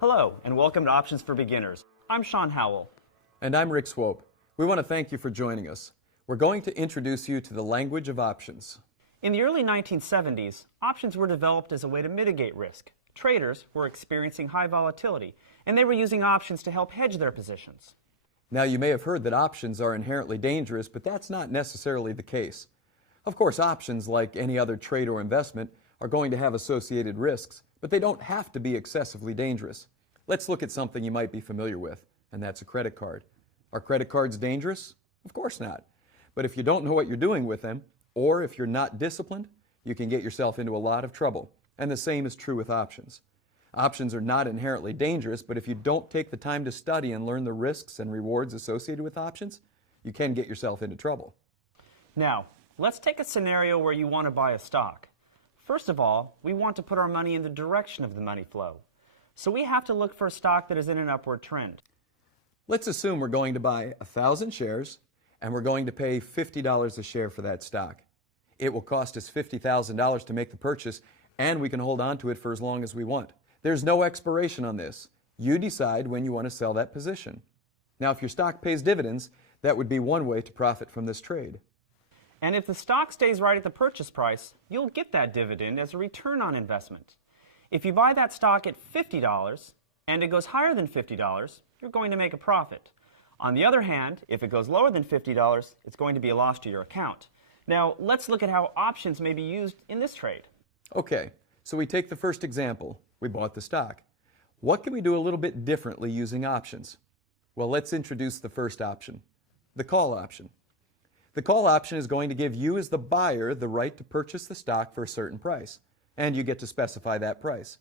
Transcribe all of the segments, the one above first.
Hello, and welcome to Options for Beginners. I'm Sean Howell. And I'm Rick Swope. We want to thank you for joining us. We're going to introduce you to the language of options. In the early 1970s, options were developed as a way to mitigate risk. Traders were experiencing high volatility, and they were using options to help hedge their positions. Now, you may have heard that options are inherently dangerous, but that's not necessarily the case. Of course, options, like any other trade or investment, are going to have associated risks, but they don't have to be excessively dangerous. Let's look at something you might be familiar with, and that's a credit card. Are credit cards dangerous? Of course not. But if you don't know what you're doing with them, or if you're not disciplined, you can get yourself into a lot of trouble. And the same is true with options. Options are not inherently dangerous, but if you don't take the time to study and learn the risks and rewards associated with options, you can get yourself into trouble. Now, let's take a scenario where you want to buy a stock. First of all, we want to put our money in the direction of the money flow. So we have to look for a stock that is in an upward trend. Let's assume we're going to buy 1,000 shares, and we're going to pay $50 a share for that stock. It will cost us $50,000 to make the purchase, and we can hold on to it for as long as we want. There's no expiration on this. You decide when you want to sell that position. Now, if your stock pays dividends, that would be one way to profit from this trade. And if the stock stays right at the purchase price, you'll get that dividend as a return on investment. If you buy that stock at $50 and it goes higher than $50, you're going to make a profit. On the other hand, if it goes lower than $50, it's going to be a loss to your account. Now, let's look at how options may be used in this trade. Okay, so we take the first example. We bought the stock. What can we do a little bit differently using options? Well, let's introduce the first option, the call option. The call option is going to give you as the buyer the right to purchase the stock for a certain price, and you get to specify that price.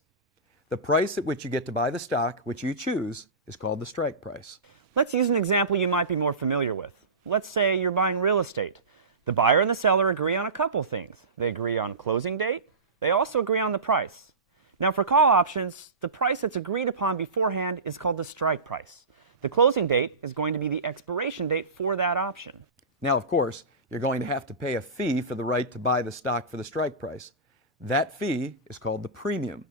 The price at which you get to buy the stock, which you choose, is called the strike price. Let's use an example you might be more familiar with. Let's say you're buying real estate. The buyer and the seller agree on a couple things. They agree on closing date. They also agree on the price. Now, for call options, the price that's agreed upon beforehand is called the strike price. The closing date is going to be the expiration date for that option. Now, of course, you're going to have to pay a fee for the right to buy the stock for the strike price. That fee is called the premium.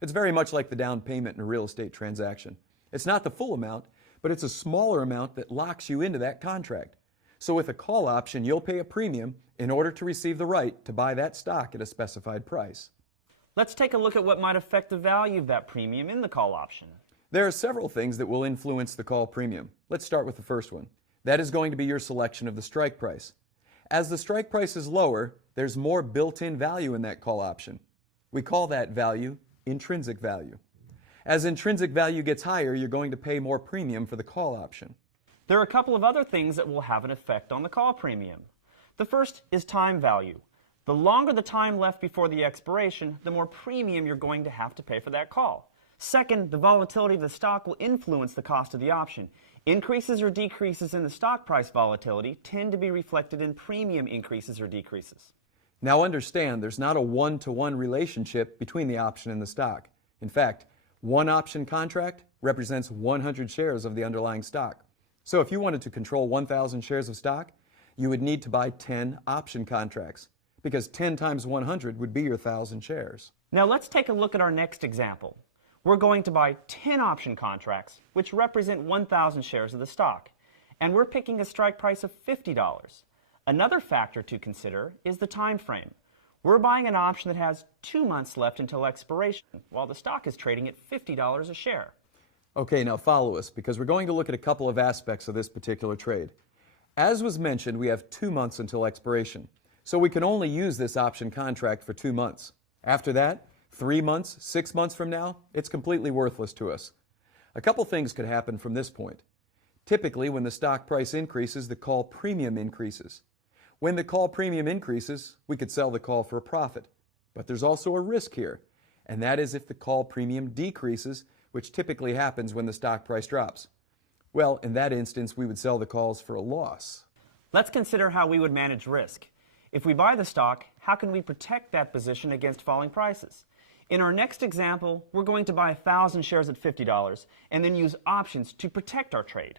It's very much like the down payment in a real estate transaction. It's not the full amount, but it's a smaller amount that locks you into that contract. So with a call option, you'll pay a premium in order to receive the right to buy that stock at a specified price. Let's take a look at what might affect the value of that premium in the call option. There are several things that will influence the call premium. Let's start with the first one. That is going to be your selection of the strike price. As the strike price is lower, there's more built-in value in that call option. We call that value intrinsic value. As intrinsic value gets higher, you're going to pay more premium for the call option. There are a couple of other things that will have an effect on the call premium. The first is time value. The longer the time left before the expiration, the more premium you're going to have to pay for that call. Second, the volatility of the stock will influence the cost of the option. Increases or decreases in the stock price volatility tend to be reflected in premium increases or decreases. Now understand, there's not a one-to-one relationship between the option and the stock. In fact, one option contract represents 100 shares of the underlying stock. So if you wanted to control 1,000 shares of stock, you would need to buy 10 option contracts, because 10 times 100 would be your 1,000 shares. Now let's take a look at our next example. We're going to buy 10 option contracts, which represent 1,000 shares of the stock, and we're picking a strike price of $50. Another factor to consider is the time frame. We're buying an option that has 2 months left until expiration, while the stock is trading at $50 a share. Okay, now follow us, because we're going to look at a couple of aspects of this particular trade. As was mentioned, we have 2 months until expiration, so we can only use this option contract for 2 months. After that, 3 months, 6 months from now, it's completely worthless to us. A couple things could happen from this point. Typically, when the stock price increases, the call premium increases. When the call premium increases, we could sell the call for a profit. But there's also a risk here, and that is if the call premium decreases, which typically happens when the stock price drops. Well, in that instance, we would sell the calls for a loss. Let's consider how we would manage risk. If we buy the stock, how can we protect that position against falling prices? In our next example, we're going to buy 1,000 shares at $50 and then use options to protect our trade.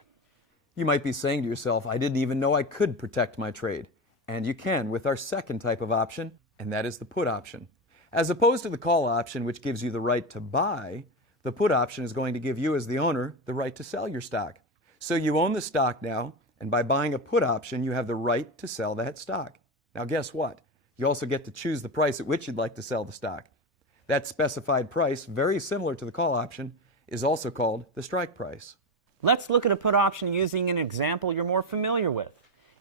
You might be saying to yourself, I didn't even know I could protect my trade. And you can with our second type of option, and that is the put option. As opposed to the call option, which gives you the right to buy, The put option is going to give you as the owner the right to sell your stock. So you own the stock now, and by buying a put option, you have the right to sell that stock. Now guess what? You also get to choose the price at which you'd like to sell the stock. That specified price, very similar to the call option, is also called the strike price. Let's look at a put option using an example you're more familiar with.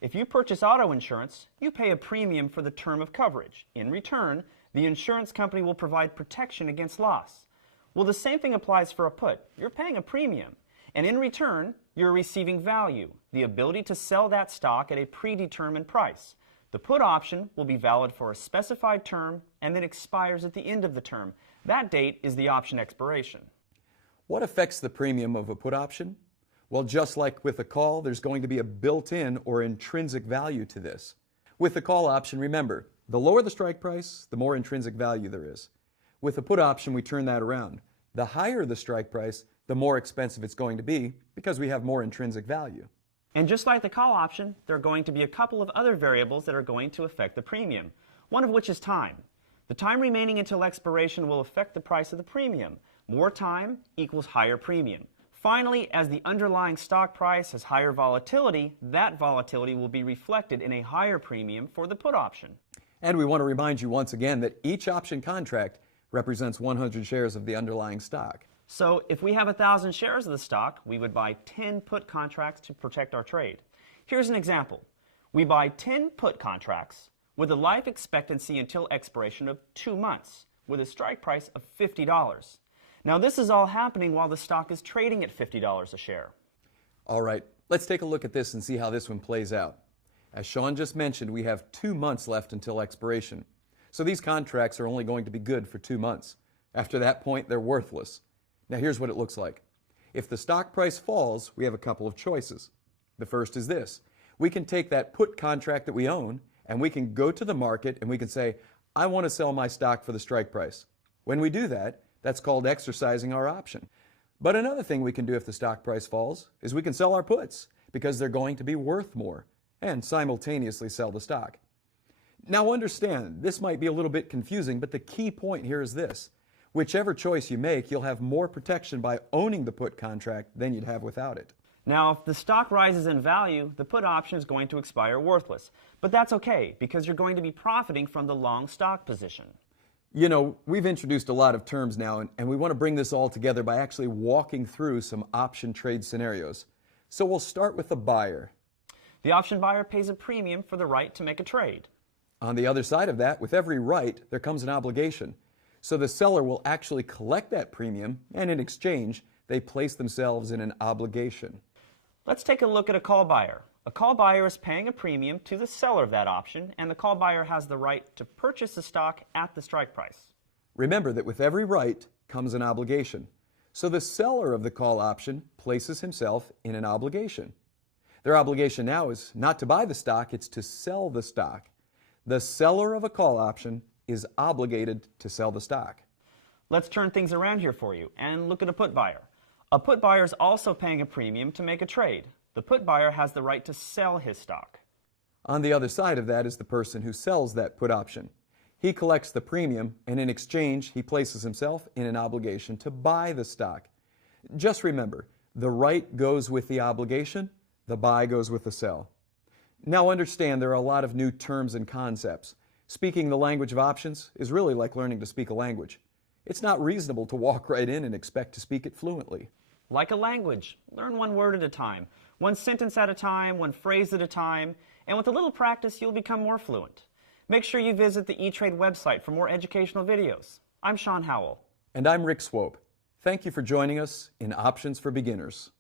If you purchase auto insurance, you pay a premium for the term of coverage. In return, the insurance company will provide protection against loss. Well, the same thing applies for a put. You're paying a premium, and in return, you're receiving value, the ability to sell that stock at a predetermined price. The put option will be valid for a specified term and then expires at the end of the term. That date is the option expiration. What affects the premium of a put option? Well, just like with a call, there's going to be a built-in or intrinsic value to this. With the call option, remember, the lower the strike price, the more intrinsic value there is. With the put option, we turn that around. The higher the strike price, the more expensive it's going to be because we have more intrinsic value. And just like the call option, there are going to be a couple of other variables that are going to affect the premium, one of which is time. The time remaining until expiration will affect the price of the premium. More time equals higher premium. Finally, as the underlying stock price has higher volatility, that volatility will be reflected in a higher premium for the put option. And we want to remind you once again that each option contract represents 100 shares of the underlying stock. So if we have 1,000 shares of the stock, we would buy 10 put contracts to protect our trade. Here's an example. We buy 10 put contracts with a life expectancy until expiration of 2 months, with a strike price of $50. Now this is all happening while the stock is trading at $50 a share. All right, let's take a look at this and see how this one plays out. As Sean just mentioned, we have 2 months left until expiration. So these contracts are only going to be good for 2 months. After that point, they're worthless. Now here's what it looks like. If the stock price falls, we have a couple of choices. The first is this. We can take that put contract that we own and we can go to the market and we can say, I want to sell my stock for the strike price. When we do that, that's called exercising our option. But another thing we can do if the stock price falls is we can sell our puts because they're going to be worth more and simultaneously sell the stock. Now understand, this might be a little bit confusing, but the key point here is this. Whichever choice you make, you'll have more protection by owning the put contract than you'd have without it. Now, if the stock rises in value, the put option is going to expire worthless. But that's okay, because you're going to be profiting from the long stock position. You know, we've introduced a lot of terms now, and we want to bring this all together by actually walking through some option trade scenarios. So we'll start with the buyer. The option buyer pays a premium for the right to make a trade. On the other side of that, with every right, there comes an obligation. So the seller will actually collect that premium, and in exchange, they place themselves in an obligation. Let's take a look at a call buyer. A call buyer is paying a premium to the seller of that option, and the call buyer has the right to purchase the stock at the strike price. Remember that with every right comes an obligation. So the seller of the call option places himself in an obligation. Their obligation now is not to buy the stock, it's to sell the stock. The seller of a call option is obligated to sell the stock. Let's turn things around here for you and look at a put buyer. A put buyer is also paying a premium to make a trade. The put buyer has the right to sell his stock. On the other side of that is the person who sells that put option. He collects the premium, and in exchange, he places himself in an obligation to buy the stock. Just remember, the right goes with the obligation, the buy goes with the sell. Now understand there are a lot of new terms and concepts. Speaking the language of options is really like learning to speak a language. It's not reasonable to walk right in and expect to speak it fluently. Like a language, learn one word at a time, one sentence at a time, one phrase at a time, and with a little practice, you'll become more fluent. Make sure you visit the E-Trade website for more educational videos. I'm Sean Howell. And I'm Rick Swope. Thank you for joining us in Options for Beginners.